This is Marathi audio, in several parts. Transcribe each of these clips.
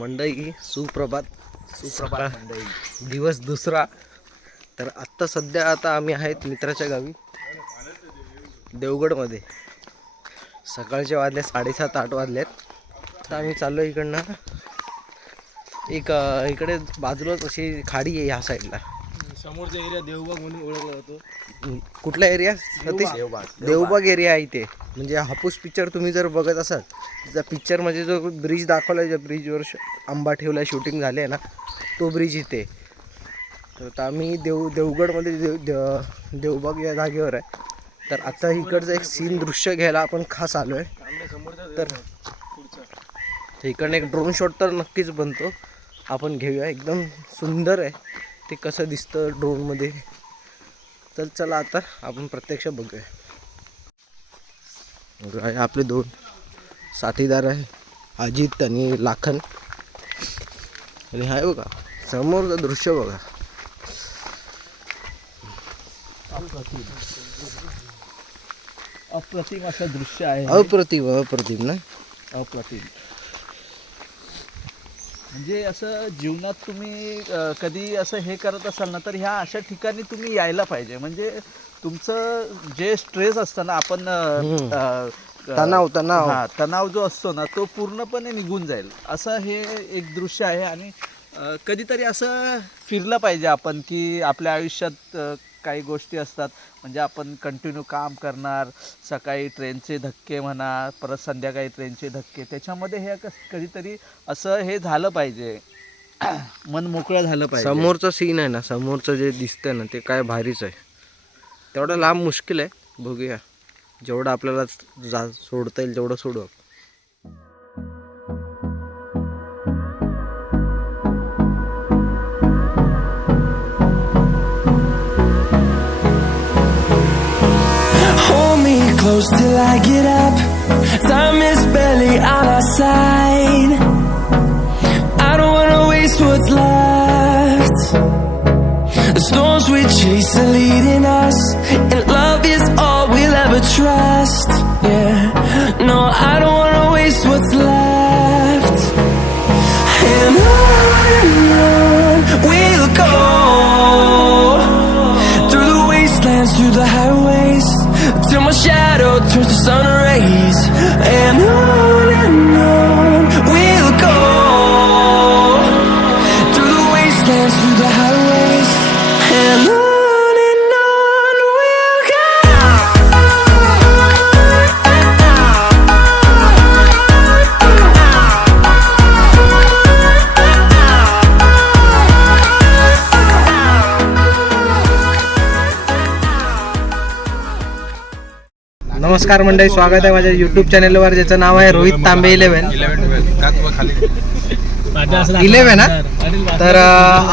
मंडळी सुप्रभात मंडळी. दिवस दुसरा. तर आत्ता सध्या आम्ही आहेत मित्राच्या गावी देवगडमध्ये. सकाळचे वाजले 7:30-8 वाजलेत. तर आम्ही चाललो इकडनं. इकडे बाजूलाच अशी खाडी आहे ह्या साईडला. समोरचा एरिया देवबाग म्हणून ओळखला जातो. कुठला एरिया सतीश? देवबाग एरिया आहे इथे. म्हणजे हापूस पिक्चर तुम्ही जर बघत असाल, त्या पिक्चरमध्ये जो ब्रिज दाखवला आहे, ज्या ब्रिजवर आंबा ठेवला शूटिंग झाले आहे ना, तो ब्रिज इथे. तर आम्ही देवगडमध्ये देवबाग या जागेवर आहे. तर आता इकडचं एक सीन दृश्य घ्यायला आपण खास आलो आहे. तर इकडनं एक ड्रोन शॉट तर नक्कीच बनतो, आपण घेऊया. एकदम सुंदर आहे ते, कसं दिसतं ड्रोनमध्ये. तर चला आता आपण प्रत्यक्ष बघूया. आपले 2 साथीदार आहे, अजित आणि लाखन. आणि हाय बघा समोरचं दृश्य बघा. अप्रतिम असं दृश्य आहे. अप्रतिम ना. अप्रतिम म्हणजे असं जीवनात तुम्ही कधी असं हे करत असाल ना, तर ह्या अशा ठिकाणी तुम्ही यायला पाहिजे. म्हणजे तुमचं जे स्ट्रेस असतं ना, आपण तणाव जो असतो ना, तो पूर्णपणे निघून जाईल. असं हे एक दृश्य आहे. आणि कधीतरी असं फिरलं पाहिजे आपण, की आपल्या आयुष्यात काही गोष्टी असतात. म्हणजे आपण कंटिन्यू काम करणार, सकाळी ट्रेनचे धक्के म्हणा, परत संध्याकाळी ट्रेनचे धक्के, त्याच्यामध्ये हे कधीतरी असं हे झालं पाहिजे, मन मोकळं झालं पाहिजे. समोरचं सीन आहे ना, समोरचं जे दिसतंय ना, ते काय भारीच आहे. तेवढं लांब मुश्किल आहे. बघूया जेवढं आपल्याला सोडता येईल तेवढं सोडू. Close till I get up. Time is barely on our side. I don't wanna waste what's left. The storms we chase are leading us, and love is all we'll ever trust. Yeah, no, I don't wanna waste what's left. And on we'll go, through the wastelands, through the highways, till my shadow turns to sun rays. And on we'll go, through the wastelands, through the highways. And on we'll go. नमस्कार मंडळी, स्वागत आहे माझ्या यूट्यूब चॅनलवर, ज्याचं नाव आहे रोहित तांबे 11. तर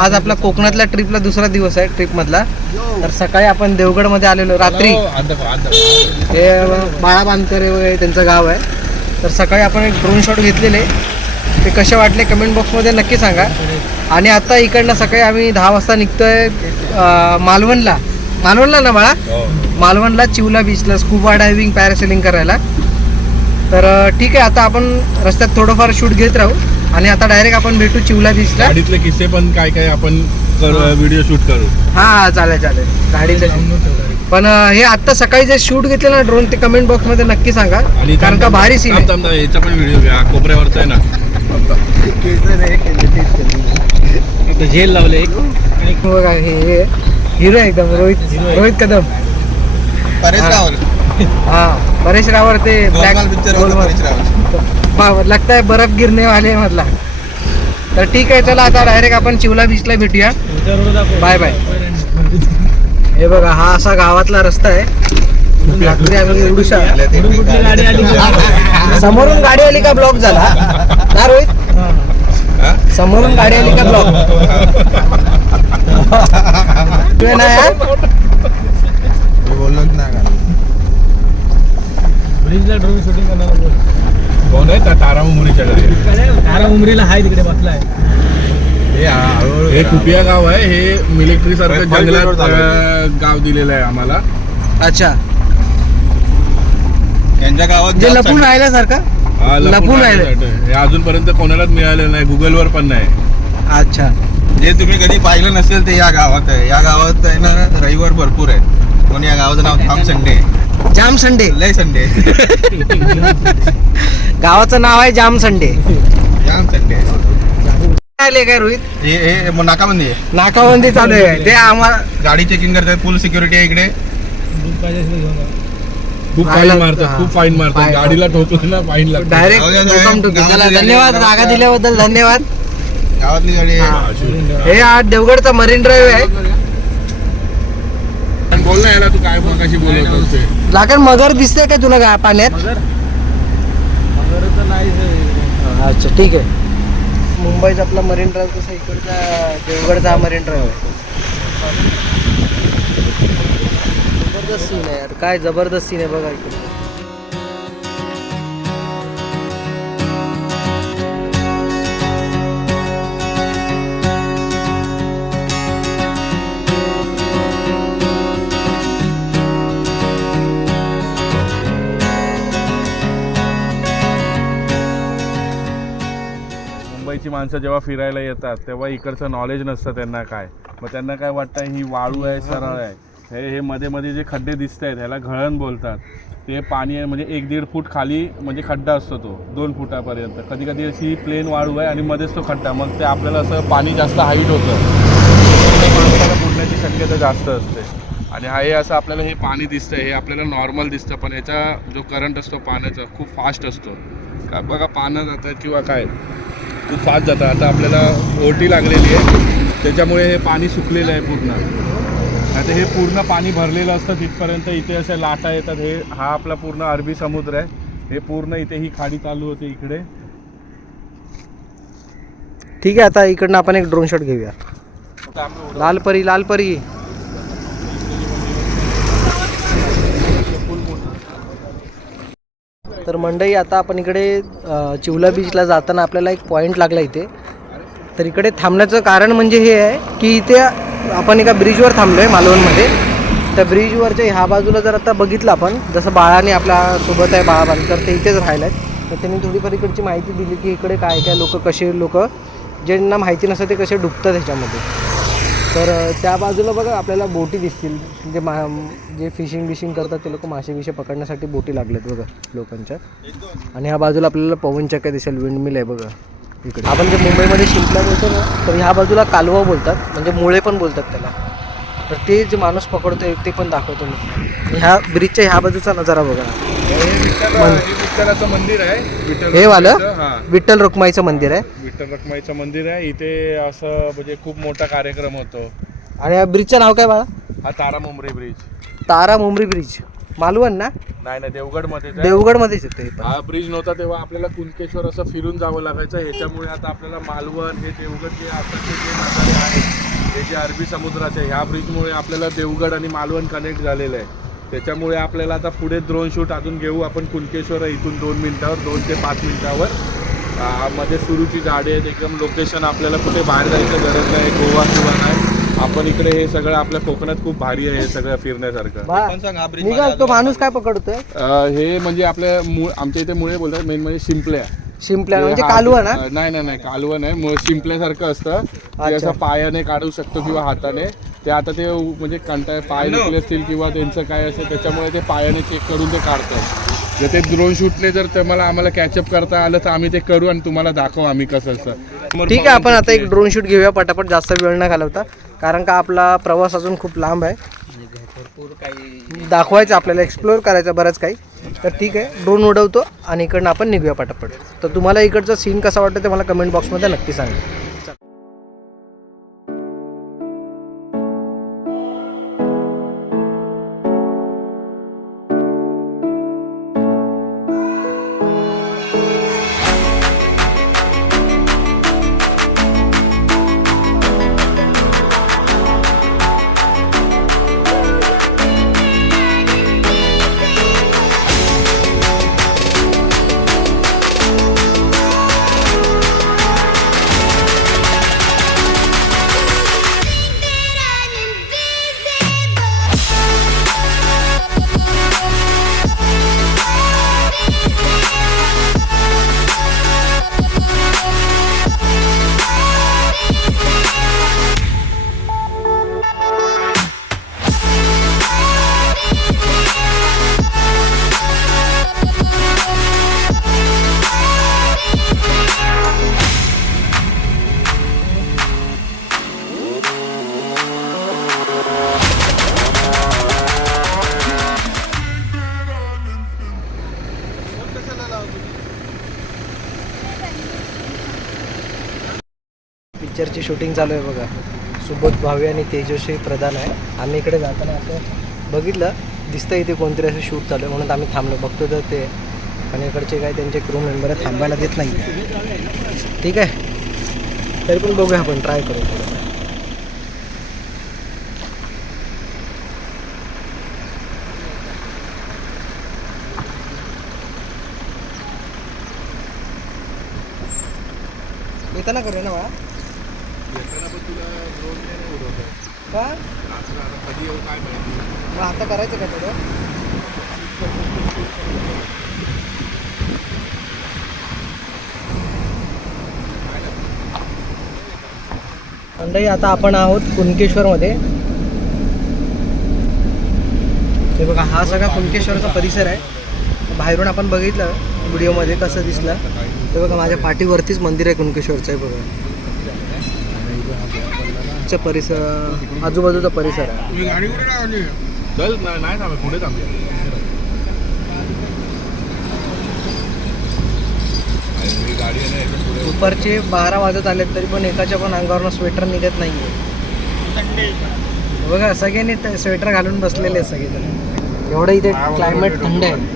आज आपला कोकणातल्या ट्रिपला दुसरा दिवस आहे ट्रिपमधला. तर सकाळी आपण देवगडमध्ये आलेलो रात्री. हे बाळा बांधकरे वगैरे त्यांचं गाव आहे. तर सकाळी आपण एक ड्रोन शॉट घेतलेले, ते कसे वाटले कमेंट बॉक्समध्ये नक्की सांगा. आणि आता इकडनं सकाळी आम्ही 10 वाजता निघतोय मालवणला ना बाळा, मालवणला चिवला बीचला स्कूबा डायव्हिंग पॅरासेलिंग करायला. तर ठीक आहे, आता आपण रस्त्यात थोडंफार शूट घेत राहू आणि आता डायरेक्ट आपण भेटू चिवला बीचला. गाडीतले किस्से पण काय आपण व्हिडिओ शूट करू. हा चालेल गाडीला. पण हे आता सकाळी जे शूट घेतलं ना ड्रोन, ते कमेंट बॉक्स मध्ये नक्की सांगा, कारण का भारी सीन आहे. याचा पण व्हिडिओ घ्या, कोपऱ्यावरचा आहे ना. झेल लावले एक. बघा हे हिरो एकदम रोहित कदम. परेश रावल ते लगता है बर्फ गिरने वाले मधला. तर ठीक आहे, चला आता डायरेक्ट आपण चिवला बीचला भेटूया. Bye bye. हे बघा, हा असा गावातला रस्ता आहे. समोरून गाडी आली का ब्लॉक झाला ना रोहित? समोरून गाडी आली का ब्लॉक बोललोच नाही का ब्रिजला ड्रोन शूटिंग करणार कोण आहे? तारा मुंबरीच्या घरी. तारा मुंबरीला आहे, तिकडे बसलाय. हे कुपिया गाव आहे. हे मिलिटरी सारखं जंगलात गाव दिलेलं आहे आम्हाला. अच्छा, यांच्या गावात जे लपून राहिल्यासारखं. हा, लपून राहिले. राहिलं. हे अजूनपर्यंत कोणालाच मिळालेलं नाही, गुगलवर पण नाही. अच्छा. जे तुम्ही कधी पाहिलं नसेल ते या गावात आहे. या गावात आहे ना रविवार भरपूर आहे. म्हणून या गावाचं नाव जाम संडे. जाम संडे. लय संडे. गावाचं नाव आहे जाम संडे. जाम संडे. आले काय रोहित? हे नाकाबंदी आहे. नाकाबंदी चालू आहे. ते आम्हाला गाडी चेकिंग करतात. फुल सिक्युरिटी आहे इकडे. खूप फाईन मारतात, खूप फाईन मारतात. गाडीला ठोकलं ना फाईन लागतं. डायरेक्ट धन्यवाद. जागा दिल्याबद्दल धन्यवाद. गावातली गाडी आहे. हे हा देवगडचा मरीन ड्राईव्ह आहे. पण बोल ना याला, तू काय कशी बोलत असते. लागण मगर दिसते काय तुला काय पाण्यात? अच्छा ठीक आहे. मुंबईचा आपला मरीन ड्राईव्ह कसा इकडचा देवगडचा हा मरीन ड्राईव्ह आहे. जबरदस्त सीन आहे यार. काय जबरदस्त सीन आहे बघा इकडे. मुंबईची माणसं जेव्हा फिरायला येतात तेव्हा इकडचं नॉलेज नसतं त्यांना काय. मग त्यांना काय वाटतं ही वाळू आहे, सरळ आहे. हे मध्ये मध्ये जे खड्डे दिसत आहेत ह्याला घळण बोलतात. ते पाणी आहे म्हणजे 1-1.5 फूट खाली म्हणजे खड्डा असतो तो 2 फुटापर्यंत. कधी कधी अशी प्लेन वाळू आहे आणि मध्येच तो खड्डा. मग ते आपल्याला असं पाणी जास्त हाईट होतं, माणसाला बुडण्याची शक्यता जास्त असते. आणि हे असं आपल्याला हे पाणी दिसतं, हे आपल्याला नॉर्मल दिसतं, पण याचा जो करंट असतो पाण्याचा खूप फास्ट असतो. का बघा पानं जातात किंवा काय खूप फास्ट जातं. आता आपल्याला ओटी लागलेली आहे त्याच्यामुळे हे पाणी सुकलेलं आहे पूर्ण. आता हे पूर्ण पाणी भरलेलं असतं तिथपर्यंत. इथे अशा लाटा येतात. हा आपला पूर्ण अरबी समुद्र आहे. हे पूर्ण इथे ही खाडी चालू होते इकडे. ठीक आहे. आता इकडनं आपण एक ड्रोन शॉट घेऊया. लालपरी लालपरी. तर मंडई आता आपण इकडे चिवला बीचला जाताना आपल्याला एक पॉईंट लागला इथे. तर इकडे थांबण्याचं कारण म्हणजे हे आहे की इथे आपण एका ब्रिजवर थांबलो आहे मालवणमध्ये. त्या ब्रिजवरच्या ह्या बाजूला जर आता बघितलं आपण, जसं बाळाने आपल्या सोबत आहे बाळा बांधकर, ते इथेच राहिलं आहे. तर त्यांनी थोडीफार इकडची माहिती दिली की इकडे काय काय लोक ज्यांना माहिती नसतं ते कसे डुबतात ह्याच्यामध्ये. तर त्या बाजूला बघा आपल्याला बोटी दिसतील. म्हणजे जे फिशिंग करतात ते लोक मासे बिशे पकडण्यासाठी बोटी लागल्यात बघा लोकांच्या. आणि ह्या बाजूला आपल्याला पवनचक्क्या दिसेल, विंडमिल आहे बघा इकडे. आपण जे मुंबईमध्ये शिंपला बोलतो ना, तर ह्या बाजूला कालवा बोलतात, म्हणजे मुळे पण बोलतात त्याला. तर ते जे माणूस पकडतो ते पण दाखवतो मी. ह्या ब्रिजच्या ह्या बाजूचा नजारा बघा. विठ्ठलाचं मंदिर आहे. हे वालं विठ्ठल रखुमाईचं मंदिर आहे. विठ्ठल रखुमाईचं मंदिर आहे. इथे असं म्हणजे खूप मोठा कार्यक्रम होतो. आणि या ब्रिजचं नाव काय बाळा? हा तारा मुंबरी ब्रिज. तारा मुंबरी ब्रिज. मालवण ना? नाही देवगडमध्ये. देवगडमध्येच येतं हे पण. हा ब्रिज नव्हता तेव्हा आपल्याला कुणकेश्वर असं फिरून जावं लागायचं. ह्याच्यामुळे आता आपल्याला मालवण हे देवगड जे आताचे जे नजारे आहेत हे जे अरबी समुद्राचे, ह्या ब्रिजमुळे आपल्याला देवगड आणि मालवण कनेक्ट झालेलं आहे. त्याच्यामुळे आपल्याला आता पुढे ड्रोन शूट अजून घेऊ आपण कुणकेश्वर इथून 2 मिनिटावर, 2 ते 5 मिनिटावर. मध्ये सुरूची गाडी आहेत. एकदम लोकेशन आपल्याला कुठे बाहेर जायचं गरज नाही, गोवा किंवा नाही. आपण इकडे हे सगळं आपल्या कोकणात खूप भारी आहे हे सगळं फिरण्यासारखं. निघाल तो माणूस काय पकडतोय? हे म्हणजे आपल्या आमच्या इथे मुळे बोलतात, मेन म्हणजे शिंपल्या. शिंपल्या म्हणजे कालवा ना? नाही कालवा नाही, शिंपल्यासारखं असतं. ते असं पायाने काढू शकतो किंवा हाताने. ते आता ते म्हणजे पाय दुखले असतील किंवा त्यांचं काय असेल त्याच्यामुळे ते पायाने चेक करून ते काढतात. जर ते ड्रोन शूटने जर आम्हाला कॅचअप करता आलं तर आम्ही ते करू आणि तुम्हाला दाखवू आम्ही कसं असतं. ठीक आहे. आपण आता एक ड्रोन शूट घेऊया पटापट, जास्त वेळ न घालवता, कारण का आपला प्रवास अजून खूप लांब आहे. दाखवायचं आपल्याला, एक्सप्लोअर करायचं बरंच काही. तर ठीक आहे, ड्रोन उडवतो आणि इकडनं आपण निघूया पटापट. तर तुम्हाला इकडचा सीन कसा वाटतं ते मला कमेंट बॉक्समध्ये नक्की सांगा. पिक्चरची शूटिंग चालू आहे बघा. सुबोध भावे आणि तेजस्वी प्रधान आहे. आम्ही इकडे जाताना असं बघितलं दिसतं इथे कोणतरी असं शूट चालू आहे म्हणून आम्ही थांबलो. बघतो तर ते पण इकडचे काय त्यांचे क्रू मेंबर थांबायला देत नाही. ठीक आहे, तरी पण बघूया आपण ट्राय करू. येताना करूया ना बाळा का मग आता करायचं का थोडं. मंडळी आता आपण आहोत कुणकेश्वरमध्ये. हे बघा हा सगळा कुणकेश्वरचा परिसर आहे. बाहेरून आपण बघितलं व्हिडिओमध्ये कसं दिसलं. हे बघा माझ्या पाठीवरतीच मंदिर आहे कुणकेश्वरचं आहे बघा. परिसर आजूबाजूचा परिसर आहे. चल नाही थांबे पुढे थांबूया. दुपारचे 12 वाजत आलेत तरी पण एकाच्या पण अंगावरनं स्वेटर निघत नाही आहे. बघा सगळ्यांनी स्वेटर घालून बसलेले आहेत सगळेजण. एवढं इथे क्लायमेट थंड आहे.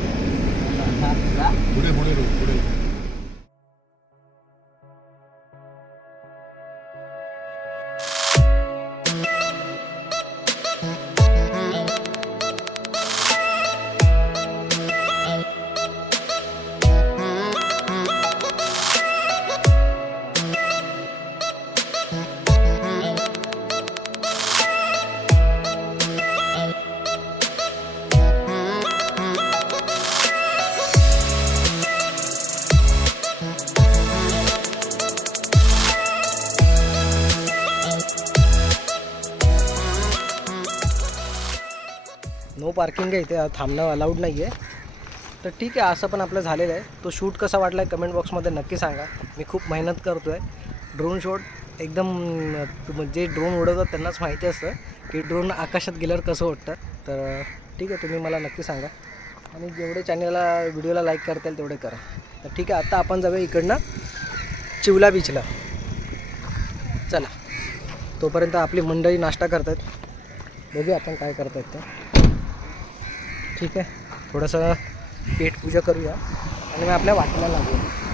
नो पार्किंग आहे इथे, थांबणं अलाउड नाही आहे. तर ठीक आहे, असं पण आपलं झालेलं आहे. तो शूट कसा वाटला आहे कमेंट बॉक्समध्ये नक्की सांगा. मी खूप मेहनत करतो आहे. ड्रोन शॉट एकदम जे ड्रोन उडवतात त्यांनाच माहिती असतं की ड्रोन आकाशात गेल्यावर कसं वाटतं. तर ठीक आहे, तुम्ही मला नक्की सांगा आणि जेवढे चॅनलला व्हिडिओला लाईक करता येईल तेवढे करा. तर ठीक आहे, आता आपण जाऊया इकडनं चिवला बीचला. चला, तोपर्यंत आपली मंडळी नाश्ता करतात. बघूया आपण काय करतात ते. ठीक आहे, थोडंसं पेट पूजा करूया आणि मग आपल्या वाटेला लागूया.